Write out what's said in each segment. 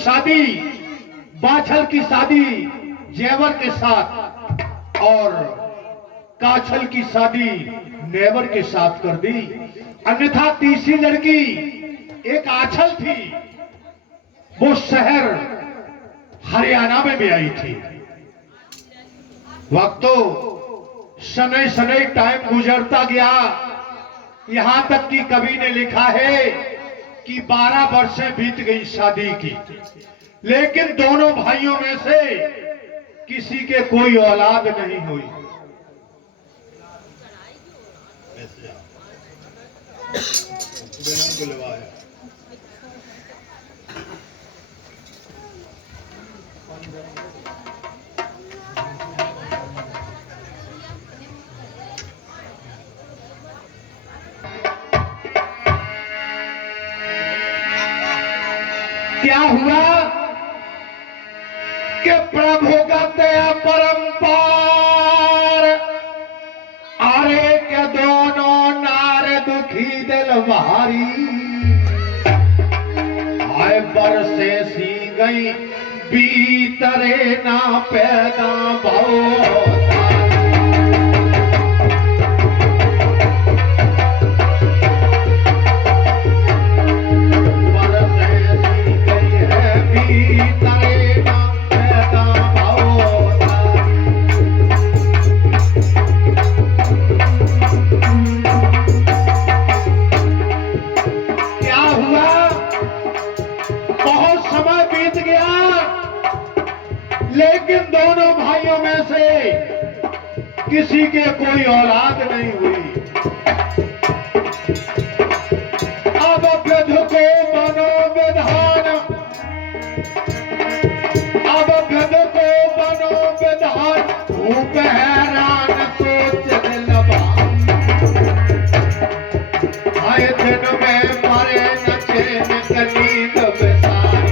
शादी, बाछल की शादी जेवर के साथ और काछल की शादी नेवर के साथ कर दी। अन्यथा तीसरी लड़की एक आछल थी, वो शहर हरियाणा में भी आई थी। वक्तों शनै शनै टाइम गुजरता गया, यहां तक कि कवि ने लिखा है कि 12 वर्षें बीत गई शादी की, लेकिन दोनों भाइयों में से किसी के कोई औलाद नहीं हुई। क्या हुआ कि प्रभु का दया परंपार, अरे के दोनों नार दुखी दिल भारी, आए बरसे सी गई बीतरे ना पैदा भाव। लेकिन दोनों भाइयों में से किसी के कोई औलाद नहीं हुई। अब विध को बनो विधान, अब विध को बनो विधान, भूप हैरान सोच दिलवा, आए दिन में मारे न चैन कनीक बेसारी।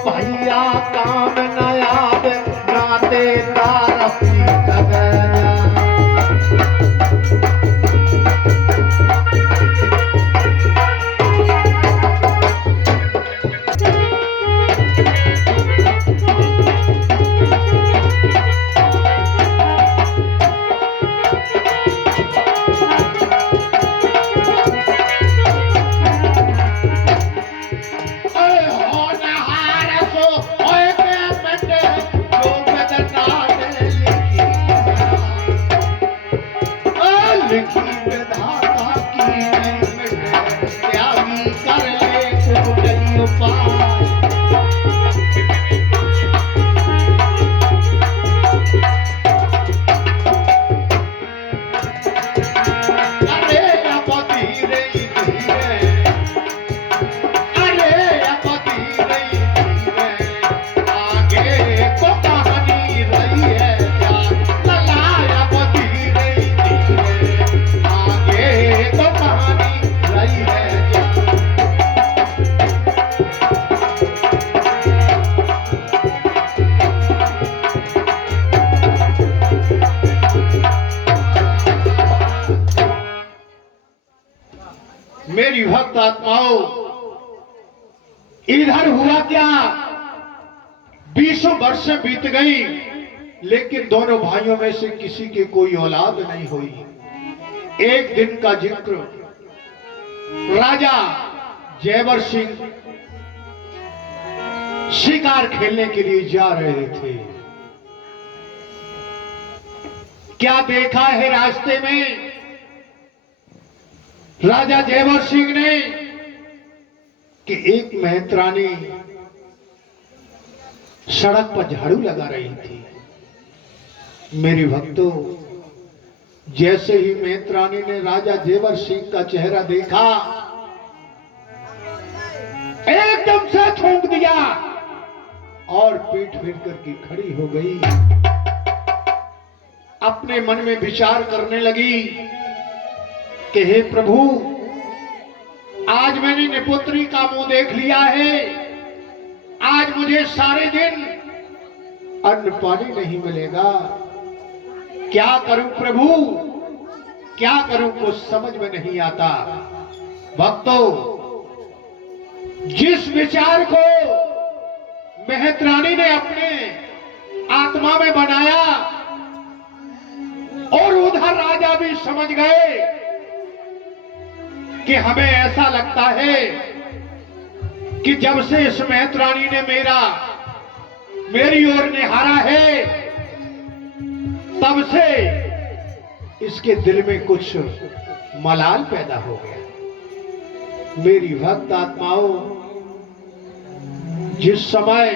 भैया काम न याद नाते तारफी मेरी भक्त आत्माओं, इधर हुआ क्या, 20 वर्ष बीत गई, लेकिन दोनों भाइयों में से किसी के कोई औलाद नहीं हुई। एक दिन का जिक्र, राजा जयवर सिंह शिकार खेलने के लिए जा रहे थे। क्या देखा है रास्ते में राजा जयवर सिंह ने कि एक मेहतरानी सड़क पर झाड़ू लगा रही थी। मेरी भक्तों, जैसे ही मैत्रानी ने राजा जेवर सिंह का चेहरा देखा, एकदम से थूक दिया और पीठ फेर करके खड़ी हो गई। अपने मन में विचार करने लगी कि हे प्रभु, आज मैंने निपुत्री का मुंह देख लिया है, आज मुझे सारे दिन अन्न पानी नहीं मिलेगा। क्या करूं प्रभु, क्या करूं, कुछ समझ में नहीं आता। भक्तों, जिस विचार को मेहतरानी ने अपने आत्मा में बनाया और उधर राजा भी समझ गए कि हमें ऐसा लगता है कि जब से इस मेहतरानी ने मेरी ओर निहारा है, तब से इसके दिल में कुछ मलाल पैदा हो गया। मेरी भक्त आत्माओं, जिस समय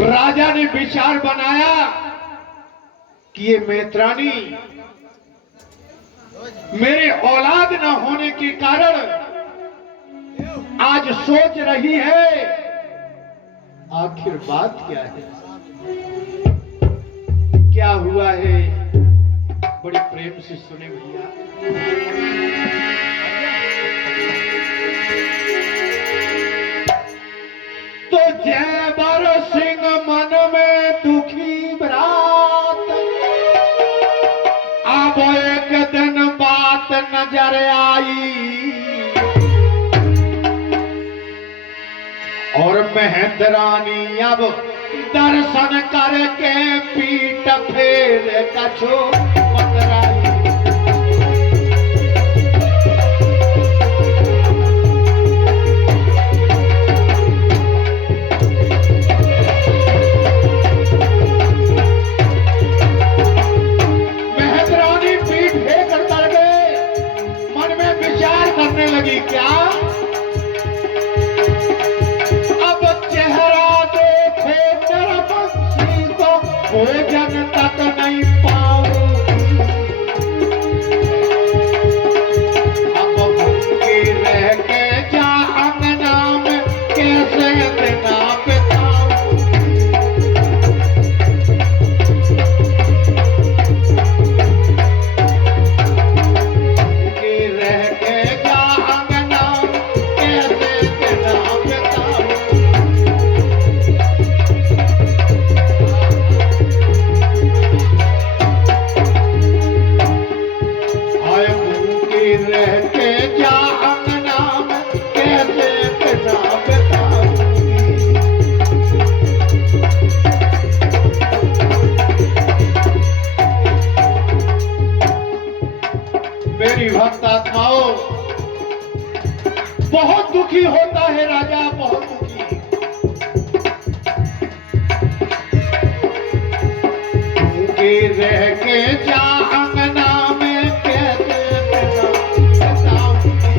राजा ने विचार बनाया कि ये मैत्रानी मेरे औलाद न होने के कारण आज सोच रही है, आखिर बात क्या है, क्या हुआ है, बड़े प्रेम से सुने भैया। तो जयवर सिंह मन में दुखी भ्रात, अब एक दिन बात नजर आई और मेहतरानी अब दर्शन करके पीठ फेर कछो पतराई। मेहतरानी पीठ फेर करके मन में विचार करने लगी, क्या भोजन तक नहीं पाऊंगी, अब भूखी रह के जा अंगना में कैसे बिना बिताऊंगी। भूखी रह के जा अंगना में कैसे बिना बिताऊंगी। मेरी भक्त आत्माओं, बहुत दुखी होता है राजा, बहुत दुखी। भूखी रह के जा अंगना में कैसे बताऊंगी।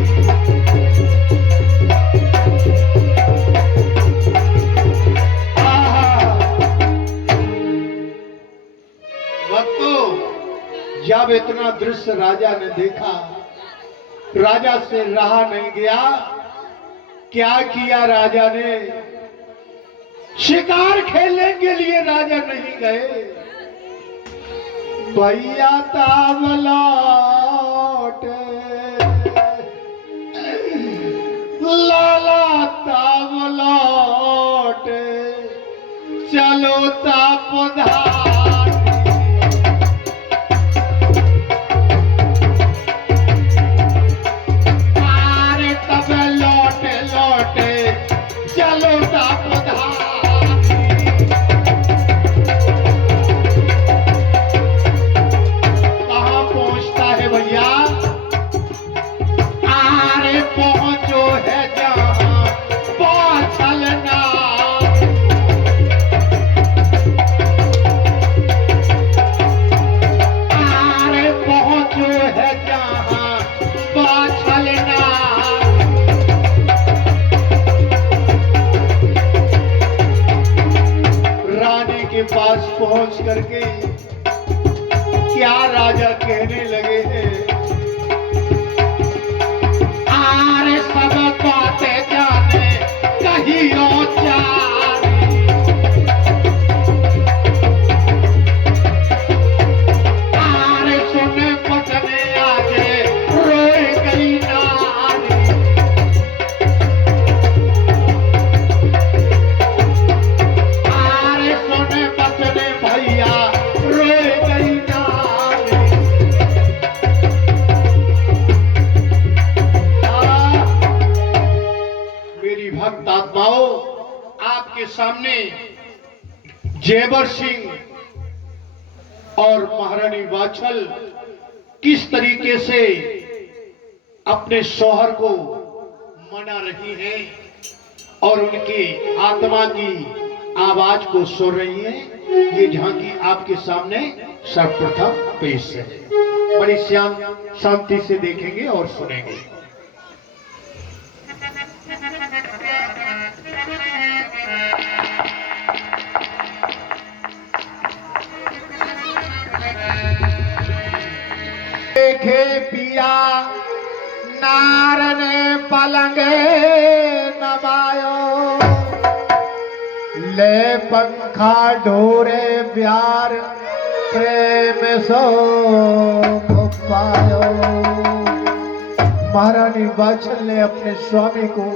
भक्तों, जब इतना दृश्य राजा ने देखा, राजा से रहा नहीं गया। क्या किया राजा ने? शिकार खेलने के लिए राजा नहीं गए, भैया तावलाट लाला तावलाट चलो तापधार। फरमाओ, आपके सामने जेवर सिंह और महारानी बाछल किस तरीके से अपने शौहर को मना रही हैं और उनकी आत्मा की आवाज को सुन रही हैं, ये झांकी आपके सामने सर्वप्रथम पेश है। बड़ी शांति से देखेंगे और सुनेंगे। देखे पिया नार ने पलंगे नवायो, ले पंखा ढोरे प्यार प्रेम सो पायो। महारानी बाछल ने अपने स्वामी को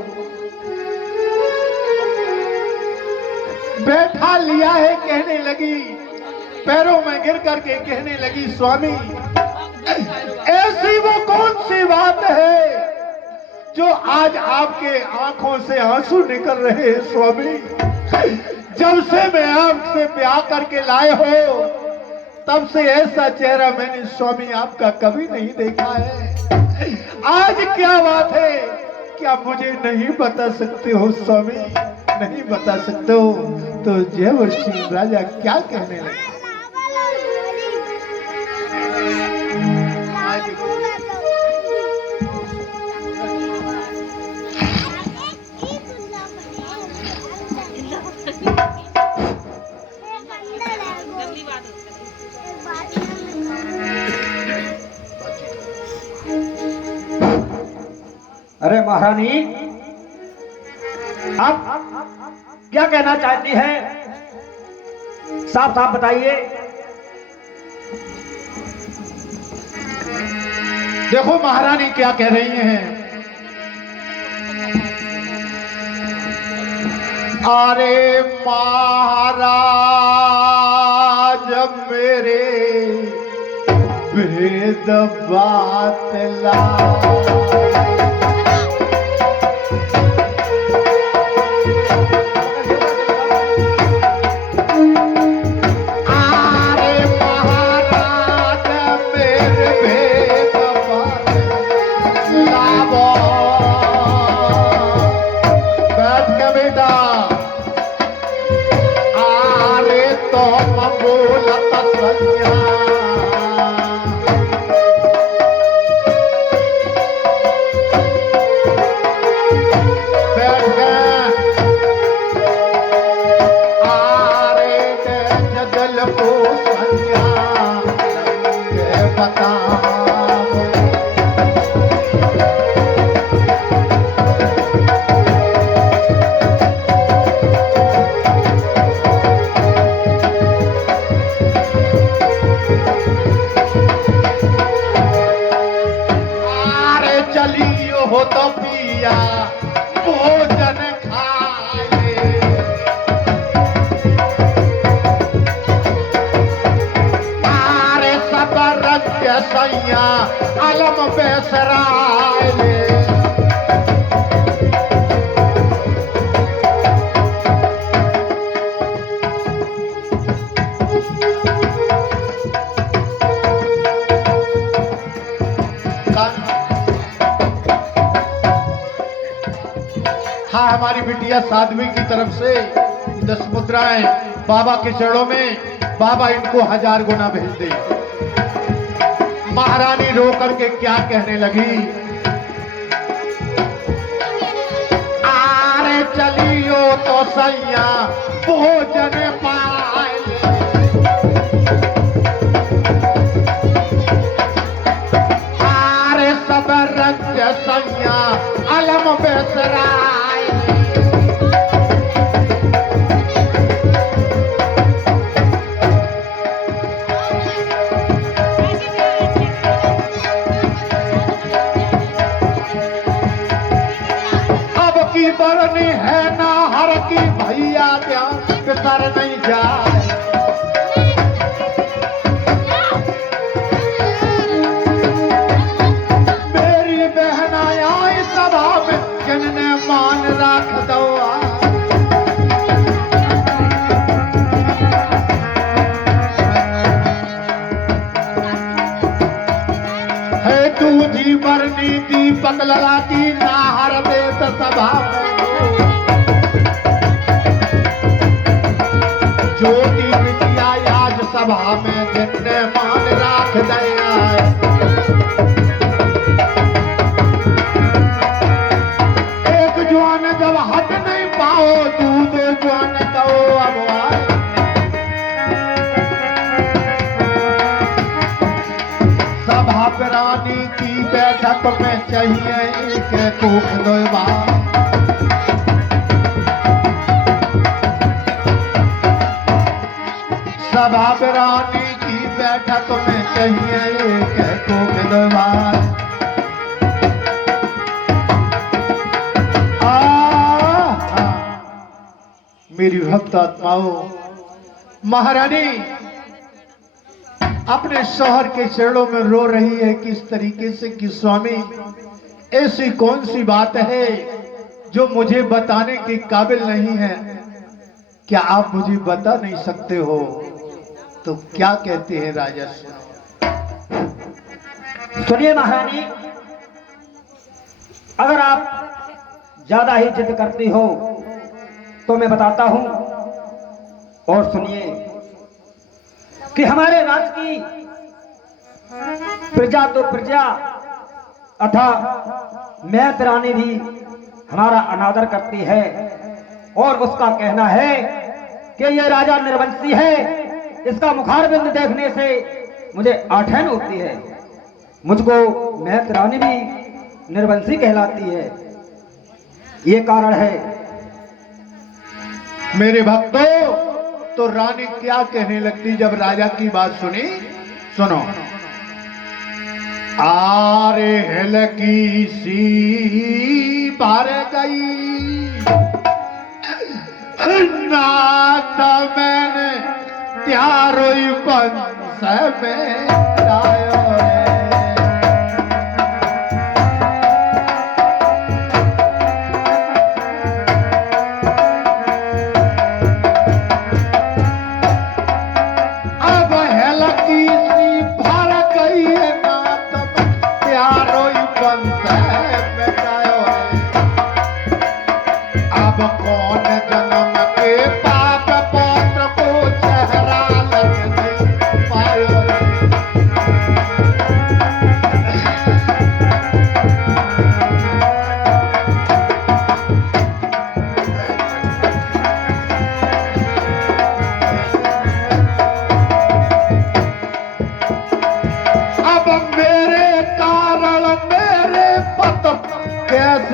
बैठा लिया है, कहने लगी, पैरों में गिर करके कहने लगी, स्वामी ऐसी वो कौन सी बात है जो आज आपके आंखों से आंसू निकल रहे हैं स्वामी? जब से मैं आपसे ब्याह करके लाए हो तब से ऐसा चेहरा मैंने स्वामी आपका कभी नहीं देखा है। आज क्या बात है? क्या मुझे नहीं बता सकते हो स्वामी? नहीं बता सकते हो तो जेवर सिंह राजा क्या कहने लगे? अरे महारानी, आप क्या कहना चाहती हैं? साफ साफ बताइए। देखो महारानी क्या कह रही हैं। अरे महाराज मेरे भेद बात ला, हो तो पिया भोजन खाए, आरे सब रंग सैया अलम बेसराए। हाँ, हमारी बिटिया साध्वी की तरफ से 10 मुद्राएं बाबा के चरणों में, बाबा इनको 1000 गुना भेज दे। महारानी रो करके क्या कहने लगी? आरे चलियो तो सैया भोजन पाए, आरे सब रंग सैया अलम बेसराए। बरनी है ना हर की भैया ध्यान सर नहीं जाए, मेरी बहन आई सभा में जिनने मान रख दो। बतलाती ना हर देत सभा में ज्योति विद्या आज सभा में जिनने मान राख दया एक जवान जब हट नहीं पाओ दूध जवान कहो अब आए सभा रानी की बैठक में चाहिए के कोख दो बार सभा रानी की बैठक में चाहिए के कोख दो बार मेरी भक्त आत्माओं महारानी अपने शौहर के चरणों में रो रही है किस तरीके से कि स्वामी ऐसी कौन सी बात है जो मुझे बताने के काबिल नहीं है क्या आप मुझे बता नहीं सकते हो तो क्या कहते हैं राजा सुनिए महारानी अगर आप ज्यादा ही जिद करती हो तो मैं बताता हूं और सुनिए कि हमारे राज की प्रजा तो प्रजा अथा मैत्रानी भी हमारा अनादर करती है और उसका कहना है कि यह राजा निर्वंशी है इसका मुखारबिंद देखने से मुझे आठैन होती है मुझको मैत्रानी भी निर्वंशी कहलाती है ये कारण है मेरे भक्तों तो रानी क्या कहने लगती जब राजा की बात सुनी सुनो आरे हलकी सी बार गई नाथ मैंने त्यारोई बंस में आयो कौन जन्म के पाप पौत्र को चेहरा लग नहीं पायो अब मेरे कारण मेरे पत कैसे